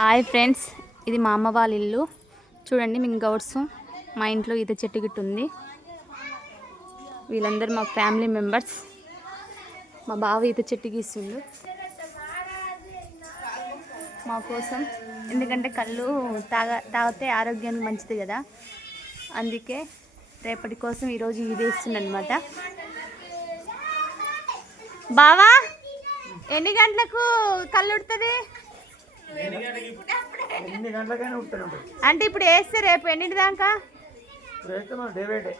Hi friends ఇది మా అమ్మ వాళ్ళ ఇల్లు. చూడండి మేము గౌడ్స్. మా ఇంట్లో ఈత చెట్టు గిట్టు ఉంది. వీళ్ళందరూ మా ఫ్యామిలీ మెంబర్స్. మా బావ ఈత చెట్టు గీస్తుండు. మా కోసం. ఎందుకంటే కళ్ళు తాగ తాగితే ఆరోగ్యానికి మంచిది కదా. అందుకే రేపటి కోసం ఈరోజు ఇది వేస్తుండ అనమాట బావా ఎన్ని గంటలకు కళ్ళు ఉడుతుంది? ఎన్ని గంటలకైనా అంటే ఇప్పుడు వేస్తే రేపు ఎన్నింటి దాకా? Day by day.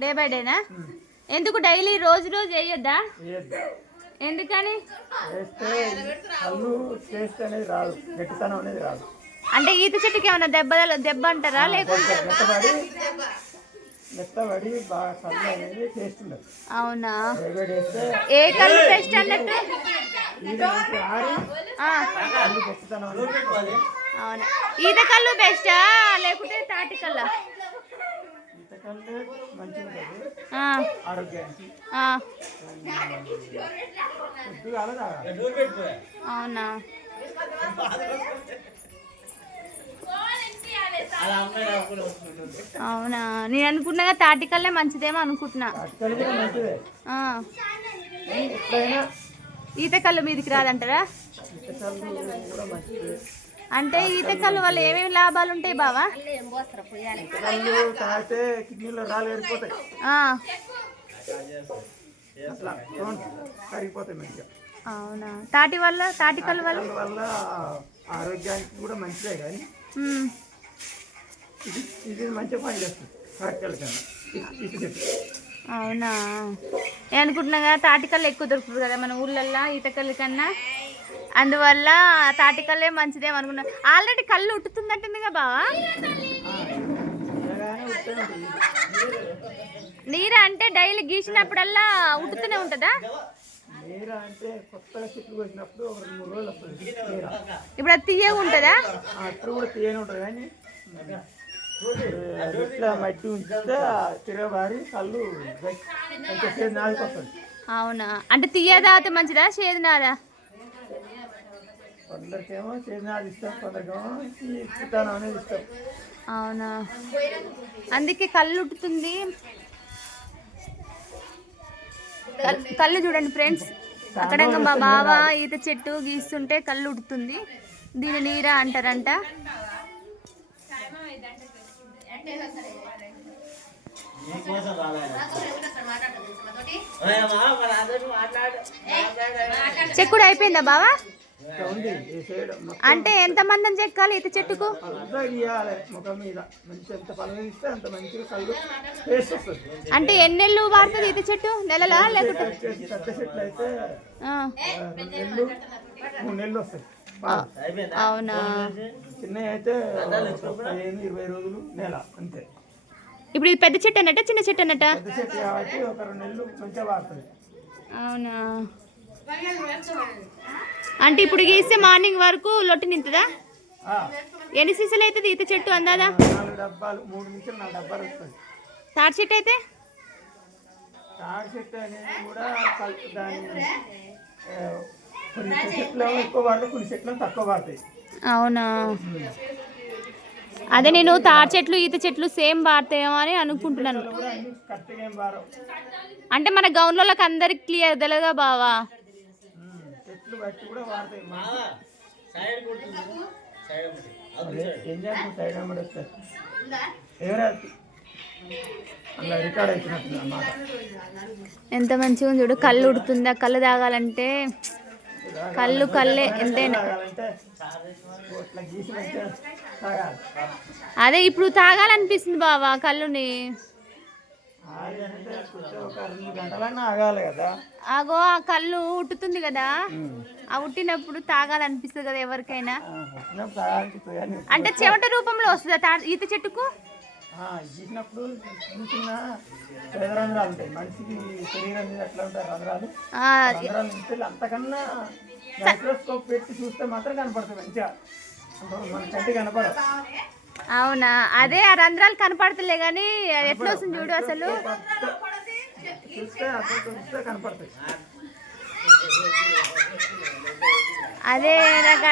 Day by డేనా ఎందుకు డైలీ రోజు రోజు వేయొద్దా? ఎందుకని? అంటే ఈత చెట్టుకి ఏమైనా దెబ్బ దెబ్బ అంటారా లేకుంటే అవునా? ఏ కళ్ళు బెస్ట్ అన్నట్టు? అవునా ఈత కళ్ళు బెస్టా లేకుంటే తాటి కళ్ళ అవునా? అవునా? నేను అనుకున్నా తాటి కళ్ళే మంచిదేమో అనుకుంటున్నా. ఈత కళ్ళు మీదికి రాదంటారా? అంటే ఈత కళ్ళు వల్ల ఏమేమి లాభాలు ఉంటాయి బావా? అవునా? తాటి వల్ల తాటి కళ్ళు వల్ల? ఆరోగ్యానికి కూడా మంచిదే కానీ ఇది మంచిగా పని చేస్తుంది కరెక్ట్ కన్నా. అవునా? నేను అనుకుంటున్నా కదా తాటి కళ్ళు ఎక్కువ దొరుకుతుంది కదా మన ఊళ్ళల్లో ఈత కళ్ళు కన్నా? అందువల్ల తాటి కళ్ళే మంచిదేమో అనుకున్నా. ఆల్రెడీ కళ్ళు ఉట్టుతుందంటుందిగా బావా. నీరు అంటే డైలీ గీసినప్పుడల్లా ఉట్టుతూనే ఉంటుందా? ఇప్పుడు అది తీయగా ఉంటుందా? ఇట్లా మట్టి ఉంచితే తిరగబారి కళ్ళు అవునా? అంటే తీయ తాగితే మంచిదా చేదు నాదా కొందరికేమో చేసినాది ఇష్టం కొందరికేమో ఈ పుట్టానం అనేది ఇష్టం అవునా? అందుకే కళ్ళు ఉట్టుతుంది కళ్ళు చూడండి ఫ్రెండ్స్. అక్కడ మా బావ ఈత చెట్టు గీస్తుంటే కళ్ళు ఉడుతుంది. దీని నీరా అంటారంట. చెక్కుడు అయిపోయిందా బావా? అంటే ఎంత మందిని చెక్కాలి ఈత చెట్టుకు? మీద. అంటే ఎన్నెళ్ళు వాడుతుంది ఈత చెట్టు? నెలలా లేకపోతే అవునా? ఇరవై రోజులు నెల అంతే. ఇప్పుడు ఇది పెద్ద చెట్టు అన్నట్ట చిన్న చెట్టు అన్నట్ట? అవునా? అంటే ఇప్పుడు గీస్తే మార్నింగ్ వరకు లొట్టి నింతుందా ఎన్ని సీసాలు అవుతుంది ఈత చెట్టు అందాదా? నాలుగు డబ్బాలు మూడు నుంచి నాలుగు డబ్బాలు వస్తుంది. తాటి చెట్టు అయితే? తాడి చెట్టు అనేది కూడా దాని కొన్ని చెట్లు ఎక్కువ వాడతాయి కొన్ని చెట్లు తక్కువ వాడతాయి. అవునా? అదే నేను తాటి చెట్లు ఈత చెట్లు సేమ్ వాడతాయేమో అని అనుకుంటున్నాను. అంటే మన గౌన్లోకి అందరికి క్లియర్ తెలియదుగా బావా? ఎంత మంచిగా ఉంది చూడు. కళ్ళు ఉడుతుందా. కళ్ళు తాగాలంటే కళ్ళు కళ్ళే ఎంతైనా అదే ఇప్పుడు తాగాలనిపిస్తుంది బావా కళ్ళుని. అగో ఆ కళ్ళు ఉట్టుతుంది కదా. ఆ ఉట్టినప్పుడు తాగాలనిపిస్తుంది కదా ఎవరికైనా. అంటే చెమట రూపంలో వస్తుందా ఈత చెట్టుకు? గీసినప్పుడు చిన్న చిన్న పేద రంధ్రాలు ఉంటాయి. మనిషికి శరీరం మీద ఎట్లా ఉంటాయి రంధ్రాలు? ఆ, రంధ్రాలు ఉంటే అంతకన్నా మైక్రోస్కోప్ పెట్టి చూస్తే మాత్రం కనపడుతుంది మంచిగా. అంత మన కంటి కనపడదు అవునా? అదే ఆ రంధ్రాలు కనపడతలే కానీ ఎట్లా వస్తుంది చూడు అసలు? అదే నాకు